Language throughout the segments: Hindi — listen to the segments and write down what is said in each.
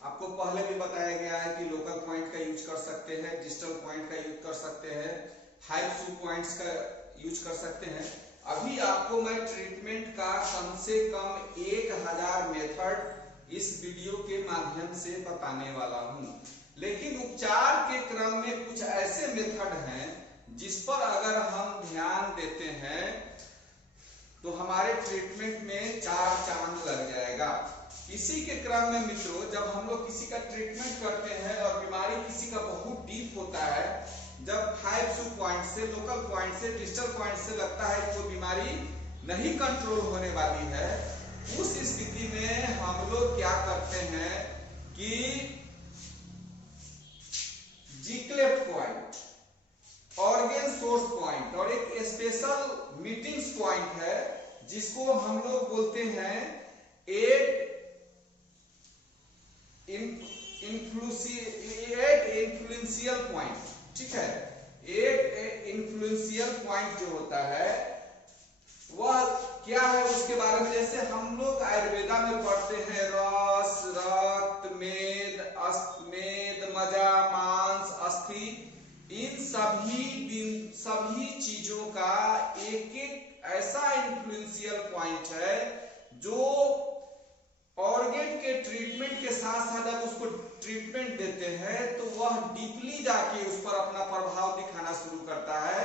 आपको पहले भी बताया गया है कि लोकल पॉइंट का यूज कर सकते हैं, डिजिटल पॉइंट का यूज कर सकते हैं, हाइप सू पॉइंट्स का यूज कर सकते हैं। अभी आपको मैं ट्रीटमेंट का कम से कम 1000 मेथड इस वीडियो के माध्यम से बताने वाला हूं। लेकिन उपचार के क्रम में कुछ ऐसे मेथड हैं जिस पर अगर हम ध्यान देते हैं तो हमारे ट्रीटमेंट में 4 चांद लग जाएगा। इसी के क्रम में मित्रों, जब हम लोग किसी का ट्रीटमेंट करते हैं और बीमारी किसी का बहुत डीप होता है, जब हाइप सू पॉइंट से, लोकल पॉइंट से, डिजिटल पॉइंट से लगता है कि वो बीमारी नहीं कंट्रोल होने वाली है, उस स्थिति में हम लोग क्या करते हैं कि जीक्लेफ्ट पॉइंट, ऑर्गन सोर्स पॉइंट और एक स्पेशल मीटिंग्स पॉइंट है जिसको हम लोग बोलते हैं 8 इन्फ्लुएंशियल पॉइंट। ठीक है, 8 इन्फ्लुएंशियल पॉइंट जो होता है वह क्या है, उसके बारे में जैसे हम लोग आयुर्वेदा में पढ़ते हैं, रस, रक्त, मेद, मेद, मजा, मांस, अस्थि, इन सभी चीजों का एक एक ऐसा इन्फ्लुएंशियल पॉइंट है जो ऑर्गन के ट्रीटमेंट के साथ साथ जब उसको ट्रीटमेंट देते हैं तो वह डीपली जाके उस पर अपना प्रभाव दिखाना शुरू करता है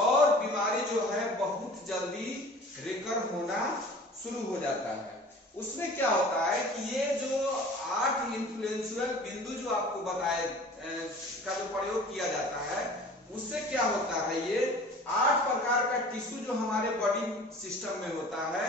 और बीमारी जो है बहुत जल्दी रिकवर होना शुरू हो जाता है। उसमें क्या होता है कि ये जो 8 इन्फ्लुएंशियल बिंदु जो आपको बताए का जो प्रयोग किया जाता है, उससे क्या होता है, ये 8 प्रकार का टिश्यू जो हमारे बॉडी सिस्टम में होता है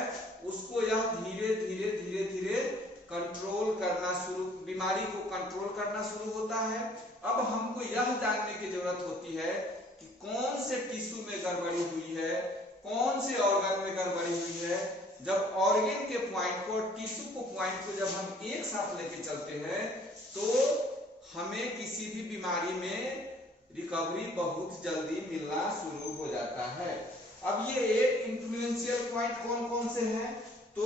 उसको यह धीरे धीरे धीरे धीरे कंट्रोल करना शुरू, बीमारी को कंट्रोल करना शुरू होता है। अब हमको यह जानने की जरूरत होती है कि कौन से टिश्यू में गड़बड़ी हुई है, कौन से ऑर्गन में गड़बड़ी हुई है। जब ऑर्गन के पॉइंट को, टिश्यू को पॉइंट को जब हम एक साथ लेके चलते हैं तो हमें किसी भी बीमारी में रिकवरी बहुत जल्दी मिलना शुरू हो जाता है। अब ये 8 इन्फ्लुएंशियल पॉइंट कौन कौन से हैं तो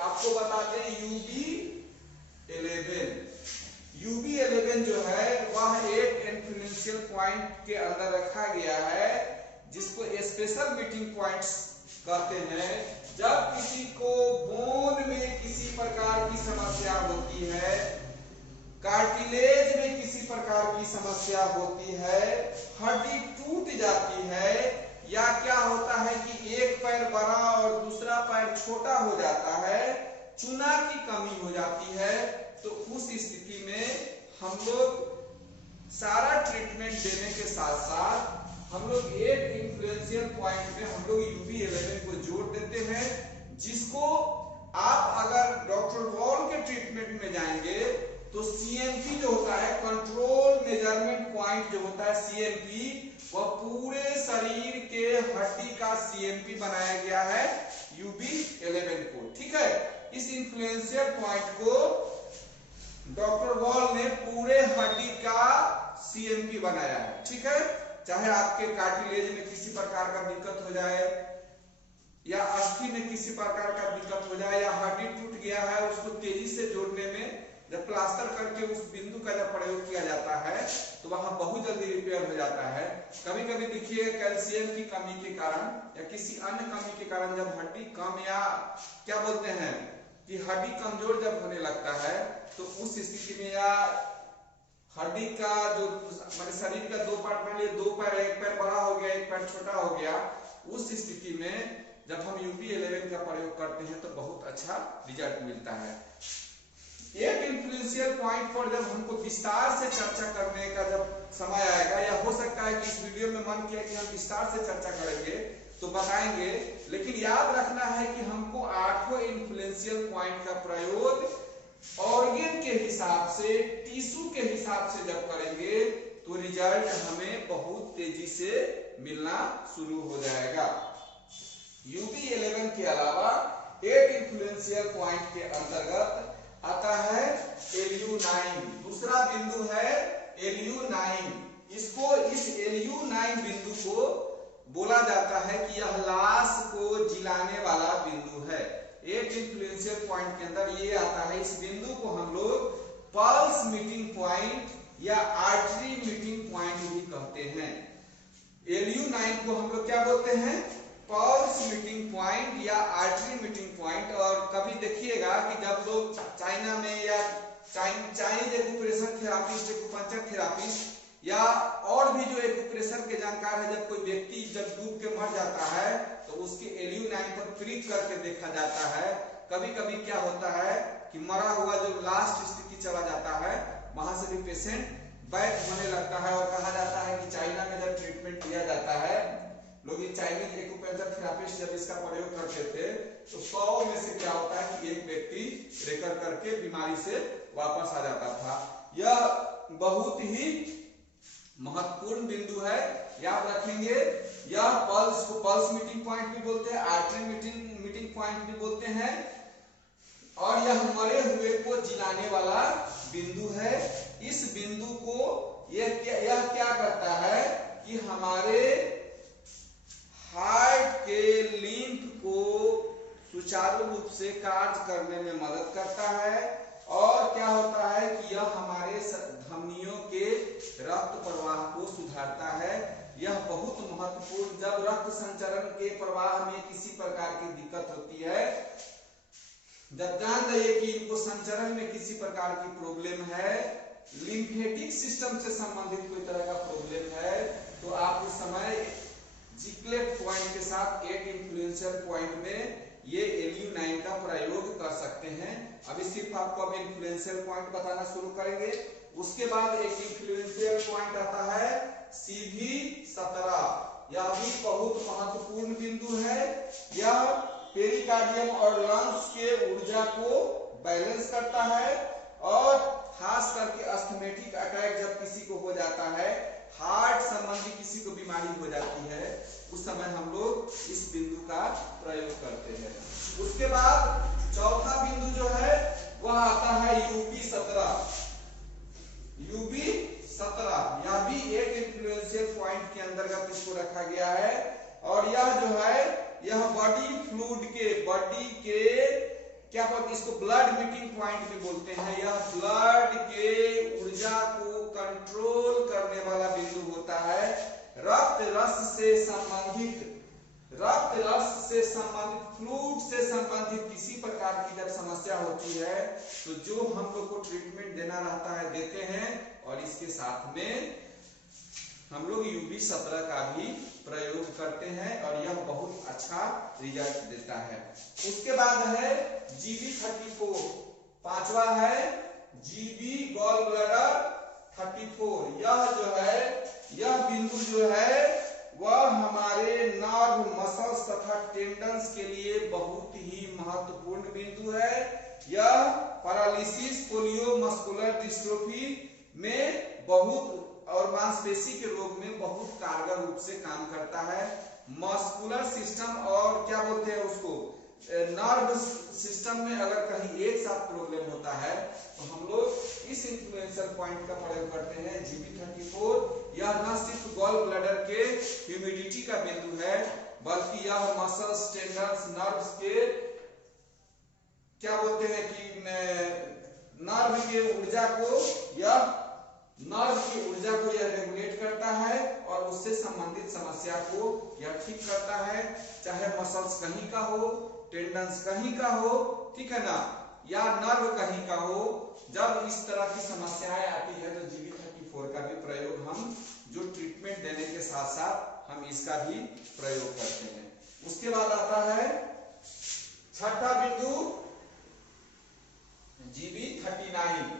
आपको बताते हैं। UB11 जो है वह एक इन्फ्लुएंशियल पॉइंट के अंदर रखा गया है जिसको स्पेशल मीटिंग पॉइंट्स कहते हैं। जब किसी को बोन में किसी प्रकार की समस्या होती है, कार्टिलेज में किसी प्रकार की समस्या होती है, हड्डी टूट जाती है, या क्या होता है कि एक पैर बड़ा और दूसरा पैर छोटा हो जाता है, चूना की कमी हो जाती है, तो उस स्थिति में हम लोग सारा ट्रीटमेंट देने के साथ साथ हम लोग 8 इन्फ्लुएंशियल पॉइंट में हम लोग UB11 को जोड़ देते हैं, जिसको आप अगर डॉक्टर वॉल के ट्रीटमेंट में जाएंगे तो CMP जो होता है, कंट्रोल मेजरमेंट पॉइंट जो होता है CMP, वह पूरे शरीर के हड्डी का CMP बनाया गया है UB11 को। ठीक है, इस इन्फ्लुएंशियल पॉइंट को डॉक्टर वॉल ने पूरे हड्डी का CMP बनाया है। ठीक है, चाहे आपके कार्टिलेज में किसी प्रकार का दिक्कत हो जाए या अस्थि में किसी प्रकार का दिक्कत हो जाए या हड्डी टूट गया है, उसको तेजी से जोड़ने में जब प्लास्टर करके उस बिंदु का जब प्रयोग किया जाता है तो वहां बहुत जल्दी रिपेयर हो जाता है। कभी कभी देखिए कैल्शियम की कमी के कारण या किसी अन्य कमी के कारण जब हड्डी कम या क्या बोलते हैं कि हड्डी कमजोर जब होने लगता है तो उस स्थिति में या हड्डी का जो हमारे शरीर का 2 पार्ट में 2 पैर, एक पैर बड़ा हो गया, एक पैर छोटा हो गया, उस स्थिति में जब हम UB11 का प्रयोग करते हैं तो बहुत अच्छा रिजल्ट मिलता है। एक इन्फ्लुएंशियल पॉइंट पर जब हमको विस्तार से चर्चा करने का जब समय आएगा, या हो सकता है कि इस वीडियो में मन किया कि हम विस्तार से चर्चा करेंगे तो बताएंगे, लेकिन याद रखना है कि हमको 8 इन्फ्लुएंशियल पॉइंट का प्रयोग ऑर्गन के हिसाब से, टिश्यू के हिसाब से जब करेंगे तो रिजल्ट हमें बहुत तेजी से मिलना शुरू हो जाएगा। UB11 के अलावा 8 इन्फ्लुएंशियल पॉइंट के अंतर्गत आता है LU9। दूसरा बिंदु है LU9। इसको, इस LU9 बिंदु को बोला जाता है कि यह लाश को जिलाने वाला बिंदु है। 8 इन्फ्लुएंशियल पॉइंट के अंदर ये आता है। इस बिंदु को हम लोग पल्स मीटिंग पॉइंट या आर्टरी मीटिंग पॉइंट भी कहते हैं। LU9 को हम लोग क्या बोलते हैं? पल्स मीटिंग पॉइंट या आर्टरी मीटिंग पॉइंट। और कभी देखिएगा कि जब लोग चाइना में या Chinese acupressure therapist, acupuncture therapist या और भी जो एक्यूप्रेशर के जानकार है, जब कोई व्यक्ति जब डूब के मर जाता है तो उसके LU9 पर प्रिक करके देखा जाता है। कभी कभी क्या होता है कि मरा हुआ जो लास्ट स्थिति चला जाता है, वहां से भी पेशेंट बैक होने लगता है। और कहा जाता है कि चाइना में जब ट्रीटमेंट किया जाता है, लोग ये चाइनीज एक्यूपंक्चर थेरापिस्ट जब इसका प्रयोग करते थे तो 100 में से क्या होता है कि एक व्यक्ति रिकवर करके बीमारी से वापस आ जाता था। यह बहुत ही महत्वपूर्ण बिंदु है, याद रखेंगे। यह पल्स को पल्स मीटिंग पॉइंट भी बोलते हैं, आर्टरी मीटिंग पॉइंट भी बोलते हैं। और यह मरे हुए को जिलाने वाला बिंदु है। इस बिंदु को यह क्या करता है कि हमारे हार्ट के लिंफ को सुचारू रूप से कार्य करने में मदद करता है। और क्या होता है कि यह हमारे धमनियों के रक्त प्रवाह को सुधारता है। यह बहुत महत्वपूर्ण, जब रक्त संचरण के प्रवाह में किसी प्रकार की दिक्कत होती है, जब जान जाइए कि इनको संचरण में किसी प्रकार की प्रॉब्लम है, लिम्फेटिक सिस्टम से संबंधित कोई तरह का प्रॉब्लम है, तो आप उस समय जिक्लेट पॉइंट के साथ 8 इन्फ्लुएंशियल पॉइंट में ये LU9 का प्रयोग कर सकते हैं। अभी सिर्फ आपको अब इन्फ्लुएंशियल पॉइंट बताना शुरू करेंगे। उसके बाद एक इन्फ्लुएंशियल पॉइंट आता है CV17। यह भी बहुत महत्वपूर्ण बिंदु है। यह पेरिकार्डियम और लंग्स के ऊर्जा को बैलेंस करता है। और खास करके अस्थमेटिक अटैक जब किसी को हो जाता है, हार्ट संबंधी किसी को बीमारी हो जाती है, उस समय हम लोग इस बिंदु का प्रयोग करते हैं। उसके बाद चौथा बिंदु जो है वह आता है UB17। UB17 यह भी एक इन्फ्लुएंशियल पॉइंट के अंतर्गत इसको रखा गया है। और यह जो है, यह बॉडी फ्लूइड के क्या बोलते हैं इसको, ब्लड मीटिंग पॉइंट भी बोलते हैं। यह ब्लड के ऊर्जा को कंट्रोल करने वाला बिंदु होता है। रक्त रस से संबंधित फ्लूइड से संबंधित किसी प्रकार की जब समस्या होती है तो जो हम लोग को ट्रीटमेंट देना रहता है देते हैं। और इसके साथ में हम लोग UB17 का भी प्रयोग करते हैं और यह बहुत अच्छा रिजल्ट देता है। उसके बाद है GB34। पांचवा है GB गॉल ब्लैडर 34। यह जो है, यह बिंदु जो है वह हमारे नर्व, मसल्स तथा टेंडन्स के लिए बहुत ही महत्वपूर्ण बिंदु है। यह पैरालिसिस, पोलियो, मस्कुलर डिस्ट्रोफी में बहुत और मांसपेशी के रोग में बहुत कारगर रूप से काम करता है। मस्कुलर सिस्टम और क्या बोलते हैं उसको, नर्व सिस्टम में अगर कहीं एक साथ प्रॉब्लम होता है तो हम लोग इस इन्फ्लुएंशियल पॉइंट का प्रयोग करते हैं GB34। यह न सिर्फ गॉल ब्लैडर के ह्यूमिडिटी का बिंदु है, बल्कि यह मसल्स, टेंडन्स, नर्व्स के क्या बोलते हैं कि नर्व की ऊर्जा को यह रेगुलेट करता है और उससे संबंधित समस्या को यह ठीक करता है। चाहे मसल्स कहीं का हो, टेंडन्स कहीं का हो, ठीक है ना, या नर्व कहीं का हो, जब इस तरह की समस्याएं आती है तो GB34 का भी प्रयोग हम जो ट्रीटमेंट देने के साथ साथ हम इसका भी प्रयोग करते हैं। उसके बाद आता है छठा बिंदु GB39।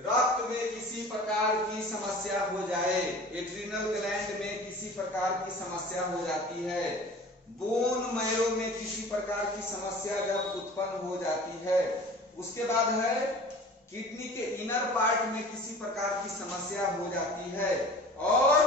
रक्त में किसी प्रकार की समस्या हो जाए, एड्रिनल ग्लैंड में किसी प्रकार की समस्या हो जाती है, बोन मैरो में किसी प्रकार की समस्या जब उत्पन्न हो जाती है, उसके बाद है किडनी के इनर पार्ट में किसी प्रकार की समस्या हो जाती है, और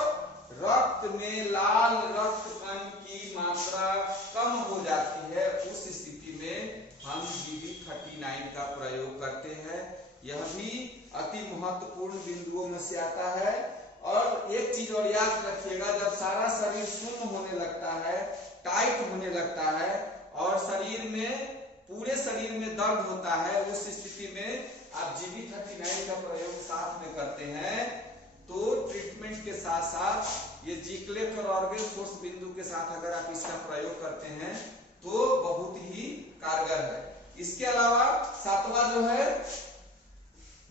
रक्त में लाल रक्त कण की मात्रा कम हो जाती है, उस स्थिति में हम GB39 का प्रयोग करते हैं। यह भी अति महत्वपूर्ण बिंदुओं में से आता है। और एक चीज और याद रखिएगा, जब सारा शरीर सुन्न होने लगता है, टाइट होने लगता है और शरीर में पूरे शरीर में दर्द होता है, उस स्थिति में आप GB39 का प्रयोग साथ में करते हैं तो ट्रीटमेंट के साथ साथ ये जिक्लेट और ऑर्गन सोर्स बिंदु के साथ अगर आप इसका प्रयोग करते हैं तो बहुत ही कारगर है। इसके अलावा सातवां जो है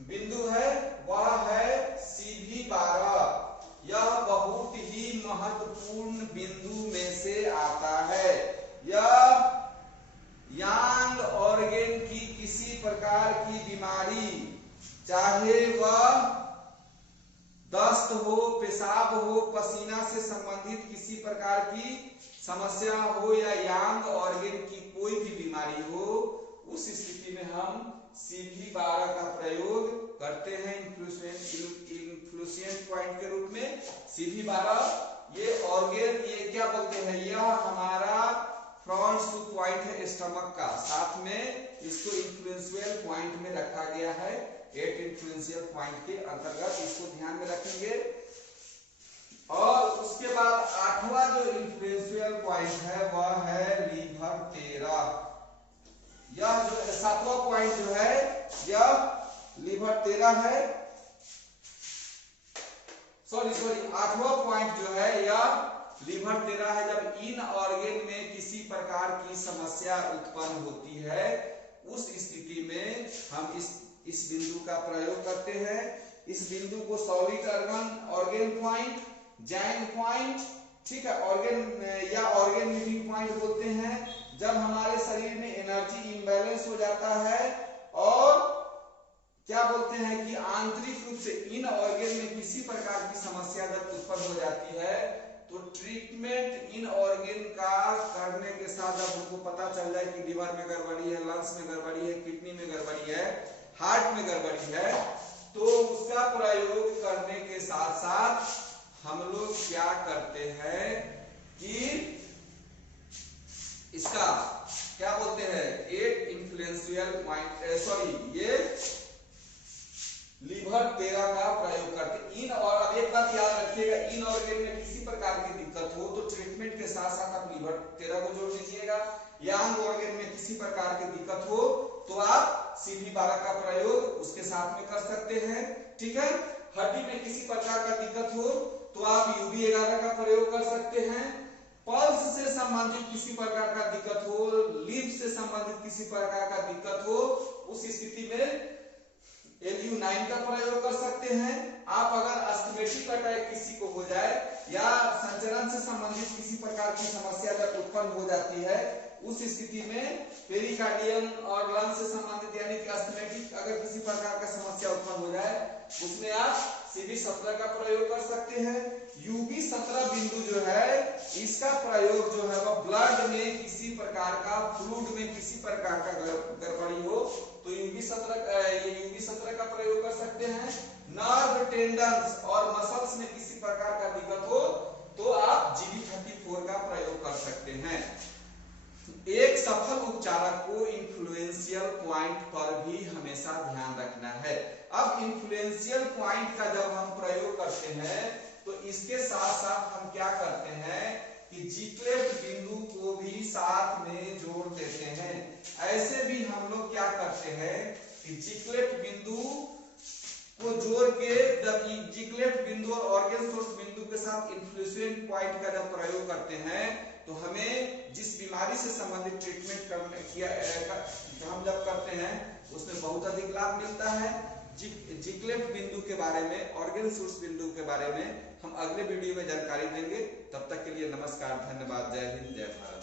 बिंदु है वह है CV12। यह बहुत ही महत्वपूर्ण बिंदु में से आता है। यह यांग ऑर्गन की किसी प्रकार की बीमारी, चाहे वह दस्त हो, पेशाब हो, पसीना से संबंधित किसी प्रकार की समस्या हो या यांग ऑर्गन की कोई भी बीमारी हो, उस स्थिति में हम CV12 का प्रयोग करते हैं इन्फ्लुएंट पॉइंट के रूप में। CV12 ये ऑर्गन, ये क्या बोलते हैं, यह हमारा फ्रंट टू पॉइंट है स्टमक का, साथ में इसको इन्फ्लुएंशियल पॉइंट में रखा गया है। 8 इन्फ्लुएंशियल पॉइंट के अंतर्गत इसको ध्यान में रखेंगे। और उसके बाद 8वां जो इन्फ्लुएंशियल पॉइंट है वह है लीवर 13। यह जो 7वां पॉइंट जो है यह लीवर 13 है। सॉरी 8वां पॉइंट जो है यह लीवर 13 है। जब इन ऑर्गन में किसी प्रकार की समस्या उत्पन्न होती है उस स्थिति में हम इस बिंदु का प्रयोग करते हैं। इस बिंदु को solid organ point, Jain point, ठीक है, ऑर्गन या ऑर्गन लिविंग पॉइंट बोलते हैं। जब हमारे शरीर में एनर्जी इम्बैलेंस हो जाता है और क्या बोलते हैं कि आंतरिक रूप से इन ऑर्गन में किसी प्रकार की समस्या जब उत्पन्न हो जाती है तो ट्रीटमेंट इन ऑर्गन का करने के साथ जब हमको पता चल जाए कि लीवर में गड़बड़ी है, लंग्स में गड़बड़ी है, किडनी में गड़बड़ी है, हार्ट में गड़बड़ी है, तो उसका प्रयोग करने के साथ साथ हम लोग क्या करते हैं कि इसका क्या बोलते हैं 8 इन्फ्लुएंशियल पॉइंट, सॉरी ये लीवर 13 का प्रयोग करते इन। और अब एक बात याद रखिएगा, इन ऑर्गन में किसी प्रकार की दिक्कत हो तो ट्रीटमेंट के साथ साथ आप लीवर 13 को जोड़ लीजिएगा। यांग ऑर्गन में किसी प्रकार की दिक्कत हो तो आप CV12 का प्रयोग उसके साथ में कर सकते हैं, ठीक है। हड्डी में किसी प्रकार का दिक्कत हो तो आप UB11 का प्रयोग कर सकते हैं। पल्स से संबंधित किसी प्रकार का दिक्कत हो, लिम्फ से संबंधित किसी प्रकार का दिक्कत हो, उस स्थिति में LU9 का प्रयोग कर सकते हैं। आप अगर अस्थमैटिक अटैक किसी को हो जाए या संचरण से संबंधित किसी प्रकार की समस्या जब उत्पन्न हो जाती है उस स्थिति में पेरिकार्डियम और लंग्स से संबंधित यानी कि अस्थमैटिक अगर किसी प्रकार का समस्या उत्पन्न हो जाए उसमें आप CV17 का प्रयोग कर सकते हैं। UB17 बिंदु जो है इसका प्रयोग जो है वह ब्लड में किसी प्रकार का फ्लूइड में किसी प्रकार का गड़बड़ी हो तो UB17 का प्रयोग कर सकते हैं। नर्व, टेंडन्स और मसल्स में किसी प्रकार का दिक्कत हो तो आप GB34 का प्रयोग कर सकते हैं। एक सफल उपचारक को इन्फ्लुएंशियल पॉइंट पर भी हमेशा ध्यान रखना है। अब इन्फ्लुएंशियल पॉइंट का जब हम प्रयोग करते हैं तो इसके साथ साथ हम क्या करते हैं कि जिक्लेट बिंदु को भी साथ में जोड़ देते हैं। ऐसे भी हम लोग क्या करते हैं कि जिक्लेट बिंदु को जोड़ के जब जिक्लेट बिंदु और ऑर्गन सोर्स बिंदु के साथ इन्फ्लुएंशियल पॉइंट का जब प्रयोग करते हैं तो हमें जिस बीमारी से संबंधित ट्रीटमेंट करने किया हम जब करते हैं उसमें बहुत अधिक लाभ मिलता है। जिक्लेट बिंदु के बारे में, ऑर्गन सोर्स बिंदु के बारे में हम अगले वीडियो में जानकारी देंगे। तब तक के लिए नमस्कार, धन्यवाद, जय हिंद, जय भारत।